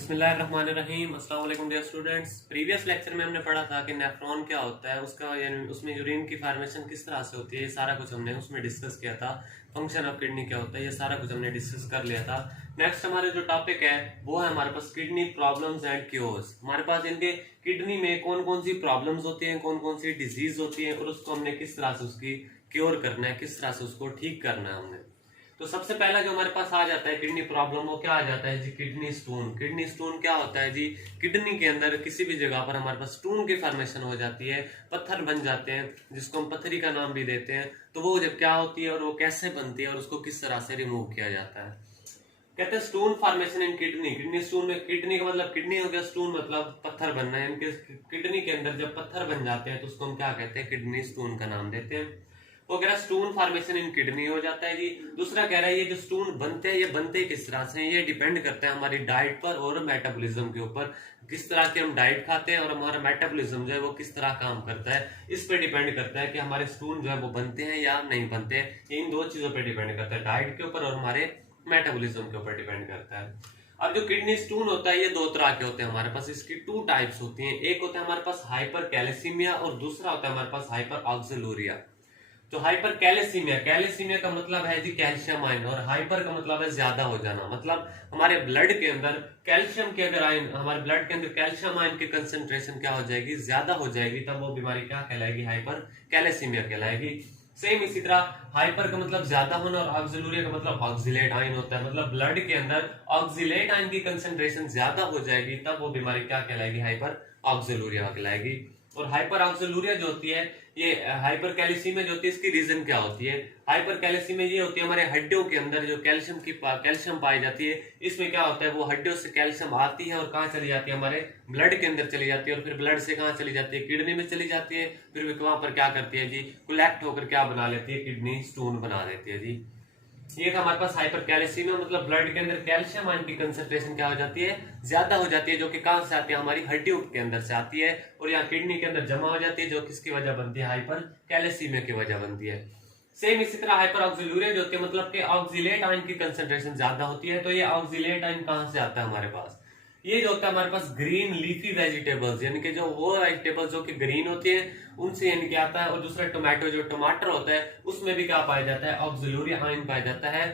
बिस्मिल्लाहिर्रहमानिर्रहीम। अस्सलाम वालेकुम डियर स्टूडेंट्स। प्रीवियस लेक्चर में हमने पढ़ा था कि नेफ्रॉन क्या होता है, उसका यानी उसमें यूरिन की फॉर्मेशन किस तरह से होती है, ये सारा कुछ हमने उसमें डिस्कस किया था। फंक्शन ऑफ किडनी क्या होता है, ये सारा कुछ हमने डिस्कस कर लिया था। नेक्स्ट हमारे जो टॉपिक है वो है हमारे पास किडनी प्रॉब्लम्स एंड क्योर्स। हमारे पास इनके किडनी में कौन कौन सी प्रॉब्लम्स होती हैं, कौन कौन सी डिजीज होती है और उसको हमने किस तरह से उसकी क्योर करना है, किस तरह से उसको ठीक करना है हमने। तो सबसे पहला जो हमारे पास आ जाता है किडनी प्रॉब्लम, वो क्या आ जाता है जी, किडनी स्टोन। किडनी स्टोन क्या होता है जी, किडनी के अंदर किसी भी जगह पर हमारे पास स्टोन की फॉर्मेशन हो जाती है, पत्थर बन जाते हैं, जिसको हम पत्थरी का नाम भी देते हैं। तो वो जब क्या होती है और वो कैसे बनती है और उसको किस तरह से रिमूव किया जाता है। कहते हैं स्टोन फॉर्मेशन इन किडनी। किडनी स्टोन में, किडनी का मतलब किडनी हो गया, स्टोन मतलब पत्थर बनना है। इनके किडनी के अंदर जब पत्थर बन जाते हैं तो उसको हम क्या कहते हैं, किडनी स्टोन का नाम देते हैं। वो कह रहा है स्टोन फॉर्मेशन इन किडनी हो जाता है जी। दूसरा कह रहा है ये जो स्टोन बनते हैं, ये बनते किस तरह से हैं, ये डिपेंड करता है हमारी डाइट पर और मेटाबॉलिज्म के ऊपर। किस तरह की हम डाइट खाते हैं और हमारा मेटाबॉलिज्म जो है वो किस तरह काम करता है, इस पे डिपेंड करता है कि हमारे स्टोन जो है वो बनते हैं या नहीं बनते हैं। ये इन दो चीजों पर डिपेंड करता है, डाइट के ऊपर और हमारे मेटाबॉलिज्म के ऊपर डिपेंड करता है। अब जो किडनी स्टोन होता है ये दो तरह के होते हैं हमारे पास, इसकी टू टाइप्स होती हैं। एक होता है हमारे पास हाइपर कैल्सीमिया और दूसरा होता है हमारे पास हाइपर ऑक्सीलूरिया। तो हाइपर कैल्सीमिया, कैल्सीमिया का मतलब है जी कैल्शियम आयन, और हाइपर का मतलब है ज्यादा हो जाना। मतलब हमारे ब्लड के अंदर कैल्शियम के अगर आयन, हमारे ब्लड के अंदर कैल्शियम आयन की कंसेंट्रेशन क्या हो जाएगी, ज्यादा हो जाएगी, तब वो बीमारी क्या कहलाएगी, हाइपर कैल्सीमिया कहलाएगी। सेम इसी तरह हाइपर का मतलब ज्यादा होना और ऑक्सिलूरिया का मतलब ऑक्सिलेट आयन होता है। मतलब ब्लड के अंदर ऑक्सिलेट आयन की कंसेंट्रेशन ज्यादा हो जाएगी, तब वो बीमारी क्या कहलाएगी, हाइपर ऑक्सिलूरिया कहलाएगी। और हाइपर ऑक्सिलूरिया जो होती है, ये हाइपर कैल्सीमिया जो होती है, इसकी रीजन क्या होती है। हाइपर कैल्सीमिया ये होती है हमारे हड्डियों के अंदर जो कैल्शियम पाई जाती है, इसमें क्या होता है, वो हड्डियों से कैल्शियम आती है और कहाँ चली जाती है, हमारे ब्लड के अंदर चली जाती है, और फिर ब्लड से कहाँ चली जाती है, किडनी में चली जाती है। फिर वहां पर क्या करती है जी, कलेक्ट होकर क्या बना लेती है, किडनी स्टोन बना देती है जी। ये था हमारे पास हाइपर कैल्सीमिया, मतलब ब्लड के अंदर कैल्शियम आयन की कंसेंट्रेशन क्या हो जाती है, ज्यादा हो जाती है, जो कि कहां से आती है, हमारी हड्डियों के अंदर से आती है, और यहाँ किडनी के अंदर जमा हो जाती है, जो किसकी वजह बनती है, हाइपर कैल्सीमिया की वजह बनती है। सेम इसी तरह हाइपर ऑक्सिलूरिया जो होती है, मतलब कि ऑक्सिलेट आयन की कंसेंट्रेशन ज्यादा होती है। तो ये ऑक्सिलेट आयन कहां से आता है हमारे पास, ये जो होता है हमारे पास ग्रीन लीफी वेजिटेबल्स, यानी कि जो वो वेजिटेबल्स जो कि ग्रीन होती है उनसे यानी कि आता है। और दूसरा टोमेटो, जो टमाटर होता है उसमें भी क्या पाया जाता है, ऑक्सिलरी आयन पाया जाता है।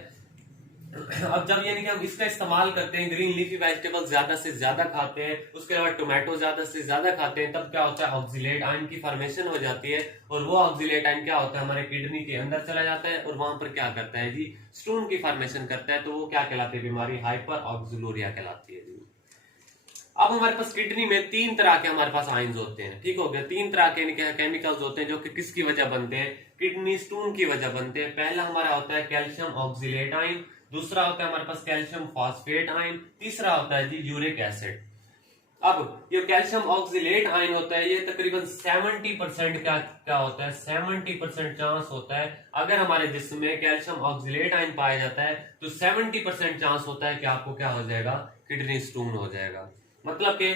अब जब यानी कि हम इसका इस्तेमाल करते हैं, ग्रीन लीफी वेजिटेबल्स ज्यादा से ज्यादा खाते हैं, उसके बाद टोमेटो ज्यादा से ज्यादा खाते हैं, तब क्या होता है, ऑक्सिलेट आयन की फॉर्मेशन हो जाती है। और वो ऑक्सिलेट आयन क्या होता है, हमारे किडनी के अंदर चला जाता है और वहां पर क्या करता है जी, स्टोन की फॉर्मेशन करता है। तो वो क्या कहलाती है, बीमारी हाइपर ऑक्सिलूरिया कहलाती है जी। अब हमारे पास किडनी में तीन तरह के हमारे पास आयंस होते हैं, ठीक हो गया। तीन तरह के केमिकल्स होते हैं जो कि किसकी वजह बनते हैं, किडनी स्टोन की वजह बनते हैं। पहला हमारा होता है कैल्शियम ऑक्सिलेट आयन, दूसरा होता है हमारे पास कैल्शियम फॉस्फेट आयन, तीसरा होता है जी यूरिक एसिड। अब ये कैल्शियम ऑक्सिलेट आयन होता है, ये तकरीबन 70% क्या होता है, 70% चांस होता है, अगर हमारे जिस्म में कैल्शियम ऑक्सिलेट आयन पाया जाता है तो 70% चांस होता है कि आपको क्या हो जाएगा, किडनी स्टोन हो जाएगा। मतलब कि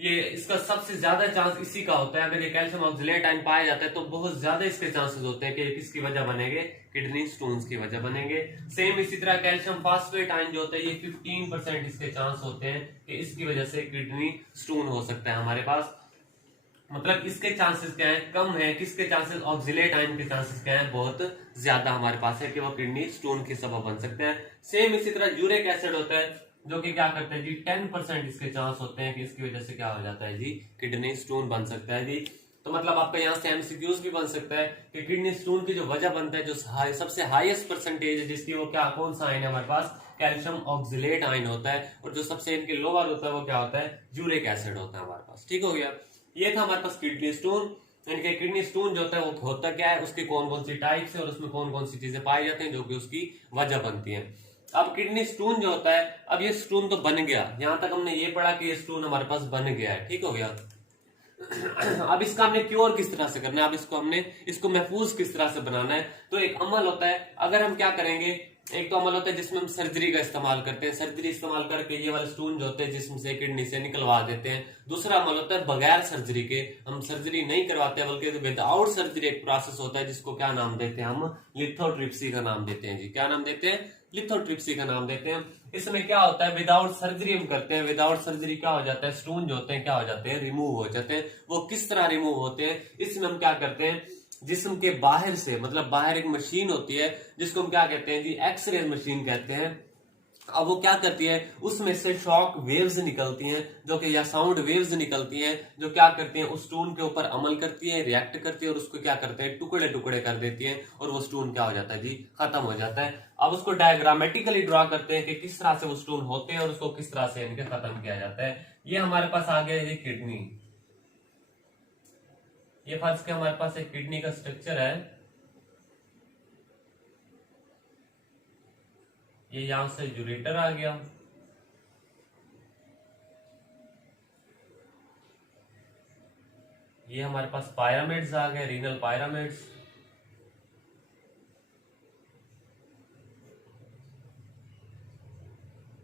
ये इसका सबसे ज्यादा चांस इसी का होता है, अगर ये कैल्शियम ऑक्सिलेट आयन पाया जाता है तो बहुत ज्यादा इसके चांसेस होते हैं कि किसकी वजह बनेंगे, किडनी स्टोन्स की वजह बनेंगे। सेम इसी तरह कैल्शियम फॉस्फेट आयन जो होता है, ये 15% इसके चांस होते हैं कि इसकी वजह से किडनी स्टोन हो सकता है हमारे पास। मतलब इसके चांसेस क्या है, कम है, किसके चांसेस, ऑक्सिलेट आयन के चांसेस क्या है, बहुत ज्यादा हमारे पास है कि वो किडनी स्टोन की सबब बन सकते हैं। सेम इसी तरह यूरिक एसिड होता है, जो कि क्या करते हैं जी, 10% इसके चांस होते हैं कि इसकी वजह से क्या हो जाता है जी, किडनी स्टोन बन सकता है जी। तो मतलब आपका यहाँ से एमसीक्यूज भी बन सकता है कि किडनी स्टोन की जो वजह बनता है, जो सबसे हाईएस्ट परसेंटेज है जिसकी, वो क्या, कौन सा आयन है हमारे पास, कैल्शियम ऑक्सिलेट आयन होता है। और जो सबसे इनके लोअर होता है वो क्या होता है, यूरिक एसिड होता है हमारे पास, ठीक हो गया। ये था हमारे पास किडनी स्टोन। इनके किडनी स्टोन जो होता है वो होता क्या है, उसकी कौन कौन सी टाइप्स है और उसमें कौन कौन सी चीजें पाई जाती हैं जो कि उसकी वजह बनती है। अब किडनी स्टोन जो होता है, अब ये स्टोन तो बन गया, यहां तक हमने ये पढ़ा कि ये स्टोन हमारे पास बन गया है, ठीक हो गया। अब इसका हमने क्योर किस तरह से करना है, अब इसको महफूज किस तरह से बनाना है। तो एक अमल होता है, अगर हम क्या करेंगे, एक तो अमल होता है जिसमें हम सर्जरी का इस्तेमाल करते हैं, सर्जरी इस्तेमाल करके ये वाले स्टोन जो होते हैं जिस्म से, किडनी से निकलवा देते हैं। दूसरा अमल होता है बगैर सर्जरी के, हम सर्जरी नहीं करवाते हैं बल्कि विदाउट सर्जरी एक प्रोसेस होता है जिसको क्या नाम देते हैं हम, लिथोट्रिप्सी का नाम देते हैं जी। क्या नाम देते हैं, लिथोट्रिप्सी का नाम देते हैं। इसमें क्या होता है, विदाउट सर्जरी हम करते हैं, विदाउट सर्जरी क्या हो जाता है, स्टोन जो होते हैं क्या हो जाते हैं, रिमूव हो जाते हैं। वो किस तरह रिमूव होते हैं, इसमें हम क्या करते हैं, जिस्म के बाहर से, मतलब बाहर एक मशीन होती है जिसको हम क्या कहते हैं जी, एक्सरे मशीन कहते हैं। अब वो क्या करती है, उसमें से शॉक वेव्स निकलती हैं, जो कि या साउंड वेव्स निकलती हैं, जो क्या करती हैं, उस स्टोन के ऊपर अमल करती है, रिएक्ट करती है, और उसको क्या करते हैं, टुकड़े टुकड़े कर देती है, और वो स्टोन क्या हो जाता है जी, खत्म हो जाता है। अब उसको डायग्रामेटिकली ड्रॉ करते हैं कि किस तरह से वो स्टोन होते हैं और उसको किस तरह से इनके खत्म किया जाता है। ये हमारे पास आ गया ये किडनी। ये फर्ज के हमारे पास एक किडनी का स्ट्रक्चर है। ये यहां से यूरेटर आ गया, ये हमारे पास पायरामिड्स आ गए, रीनल पायरामिड्स।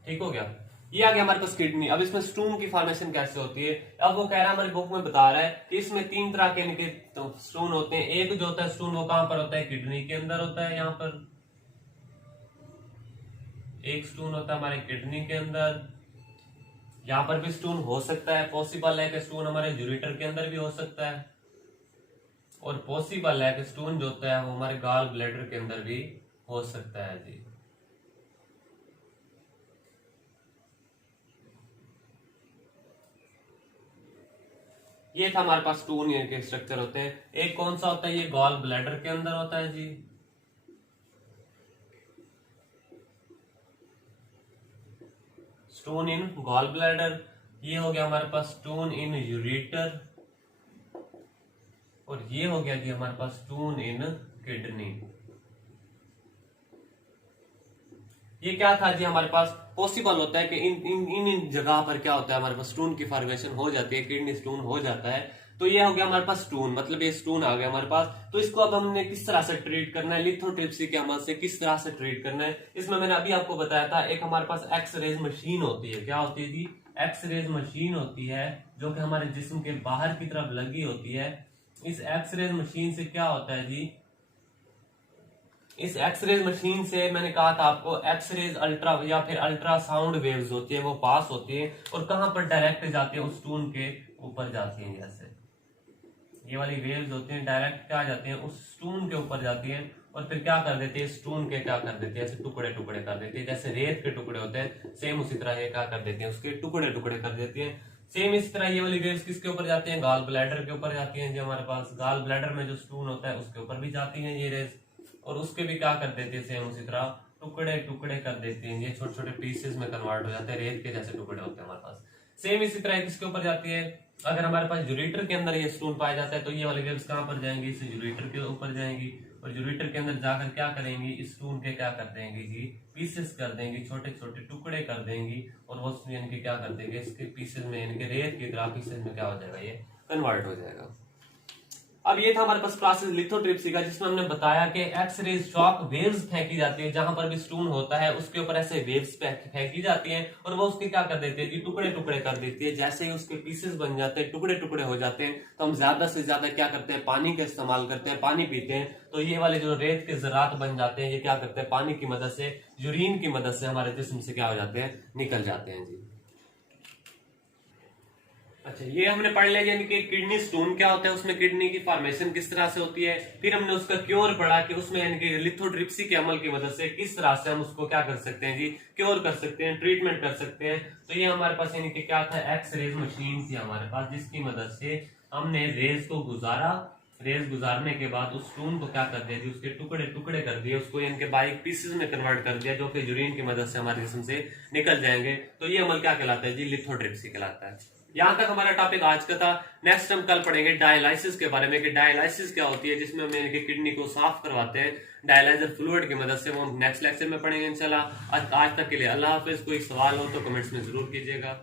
ठीक हो गया, ये आ गया हमारे पास किडनी। अब इसमें स्टोन की फॉर्मेशन कैसे होती है, अब वो कह रहा है, हमारी बुक में बता रहा है कि इसमें 3 तरह के इनके स्टोन होते हैं। एक जो होता है स्टोन वो कहां पर होता है, किडनी के अंदर होता है, यहां पर एक स्टोन होता है हमारे किडनी के अंदर। यहां पर भी स्टोन हो सकता है, पॉसिबल है कि स्टोन हमारे यूरेटर के अंदर भी हो सकता है, और पॉसिबल है कि स्टोन जो होता है वो हमारे गॉल ब्लैडर के अंदर भी हो सकता है जी। ये था हमारे पास स्टोन के स्ट्रक्चर होते हैं। एक कौन सा होता है, ये गॉल ब्लैडर के अंदर होता है जी, स्टोन इन गॉल ब्लैडर। ये हो गया हमारे पास स्टोन इन यूरेटर, और ये हो गया जी हमारे पास स्टोन इन किडनी। ये क्या था जी, हमारे पास पॉसिबल होता है कि इन जगह पर क्या होता है, हमारे पास स्टोन की फॉर्मेशन हो जाती है, किडनी स्टोन हो जाता है। तो ये हो गया हमारे पास स्टोन, मतलब ये स्टोन आ गया हमारे पास। तो इसको अब हमने किस तरह से ट्रीट करना है, लिथोट्रिप्सी के अमल से किस तरह से ट्रीट करना है, इसमें मैंने अभी आपको बताया था। एक हमारे पास एक्सरेज मशीन होती है, क्या होती है जी, एक्सरेज मशीन होती है, जो कि हमारे जिस्म के बाहर की तरफ लगी होती है। इस एक्सरेज मशीन से क्या होता है जी, इस एक्सरेज मशीन से मैंने कहा था आपको, एक्सरेज अल्ट्रा या फिर अल्ट्रासाउंड वेव्स होती है, वो पास होती है, और कहां पर डायरेक्ट जाती है, उस स्टोन के ऊपर जाती है। जैसे ये वाली वेव्स होती हैं, डायरेक्ट क्या जाती हैं, उस स्टोन के ऊपर जाती हैं, और फिर क्या कर देती है, स्टोन के क्या कर देती है, ऐसे टुकड़े टुकड़े कर देती है, जैसे रेत के टुकड़े होते हैं, सेम उसी तरह ये क्या कर देती है, उसके टुकड़े टुकड़े कर देती है। सेम इस तरह ये वाली वेव्स किसके ऊपर जाती हैं, गॉल ब्लैडर के ऊपर जाती हैं। जो हमारे पास गॉल ब्लैडर में जो स्टोन होता है उसके ऊपर भी जाती है ये रेज, और उसके भी क्या कर देती है, सेम उसी तरह टुकड़े टुकड़े कर देती हैं। ये छोटे छोटे पीसेस में कन्वर्ट हो जाते हैं, रेत के जैसे टुकड़े होते हैं हमारे पास। सेम इसी तरह किसके ऊपर जाती है, अगर हमारे पास यूरेटर के अंदर ये स्टोन पाया जाता है तो ये वाली वेव्स कहां पर जाएंगी, इस यूरेटर के ऊपर जाएंगी, और यूरेटर के अंदर जाकर क्या करेंगी, इस स्टोन के क्या कर देंगी जी, पीसेस कर देंगी, छोटे छोटे टुकड़े कर देंगी, और वो इनके क्या कर देंगे, इसके पीसेस में, इनके रेत की तरह पीसेस में क्या हो जाएगा, ये कन्वर्ट हो जाएगा। अब ये था हमारे पास प्रोसेस लिथोट्रिप्सी का, जिसमें हमने बताया कि एक्सरे शॉक वेव्स फेंकी जाती है, जहां पर भी स्टोन होता है उसके ऊपर ऐसे वेव्स फेंकी जाती हैं, और वो उसके क्या कर देती है कि टुकड़े टुकड़े कर देती है। जैसे ही उसके पीसेस बन जाते हैं, टुकड़े टुकड़े हो जाते हैं, तो हम ज्यादा से ज्यादा क्या करते हैं, पानी का इस्तेमाल करते हैं, पानी पीते हैं। तो ये वाले जो रेत के ज़रात बन जाते हैं, ये क्या करते हैं, पानी की मदद से, यूरिन की मदद से हमारे जिस्म से क्या हो जाते हैं, निकल जाते हैं जी। अच्छा, ये हमने पढ़ लिया यानी कि किडनी स्टोन क्या होता है, उसमें किडनी की फॉर्मेशन किस तरह से होती है। फिर हमने उसका क्योर पढ़ा कि उसमें यानी कि लिथोट्रिप्सी के अमल की मदद से किस तरह से हम उसको क्या कर सकते हैं जी, क्योर कर सकते हैं, ट्रीटमेंट कर सकते हैं। तो ये हमारे पास यानी कि क्या था, एक्सरेज मशीन थी हमारे पास, जिसकी मदद से हमने रेज को गुजारा। रेज गुजारने के बाद उस स्टोन को क्या कर दिया, उसके टुकड़े टुकड़े कर दिए, उसको इनके बारीक पीसेस में कन्वर्ट कर दिया, जो कि यूरिन की मदद से हमारे जिस्म से निकल जाएंगे। तो ये अमल क्या कहलाता है जी, लिथोट्रिप्सी कहलाता है। यहां तक हमारा टॉपिक आज का था। नेक्स्ट हम कल पढ़ेंगे डायलाइसिस के बारे में कि डायलाइसिस क्या होती है, जिसमें हम इनकी किडनी को साफ करवाते हैं डायलाइजर फ्लूइड की मदद से। वो हम नेक्स्ट लेक्चर में पढ़ेंगे इंशाल्लाह। आज तक के लिए अल्लाह हाफिज। कोई सवाल हो तो कमेंट्स में जरूर कीजिएगा।